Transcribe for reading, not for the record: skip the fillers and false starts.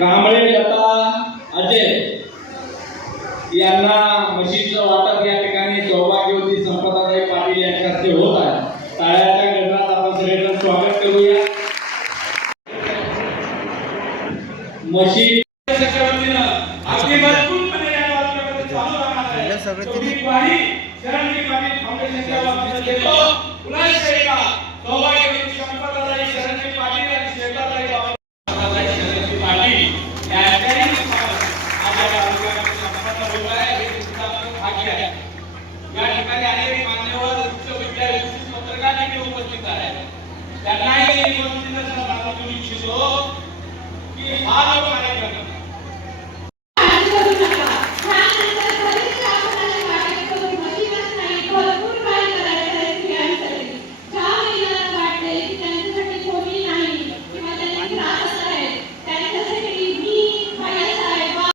कांबळे लता अजय यांना म्हशीचं वाटप या ठिकाणी सौभाग्यवती संपदाताई पाटील यांच्या हस्ते होत आहे. टाळ्याच्या गजरात आपण सगळेजण स्वागत करूया. म्हशी आपली मजबूतपणे या वाक्यामध्ये चालू राहणार आहे. सगळी पाणी शरणजी पाटील फाउंडेशनच्या वतीने देतो. पुन्हा एकदा सौभाग्यवती संपदाताई शरणजी पाटील आणि श्वेताताई शरणजी पाटील यांच्याही या ठिकाणी अनेक मान्यवर उच्च विद्यापीठ पत्रकार देखील उपस्थित आहेत. त्यांनाही मी वतीने सांगू इच्छितो की हा जो कार्यक्रम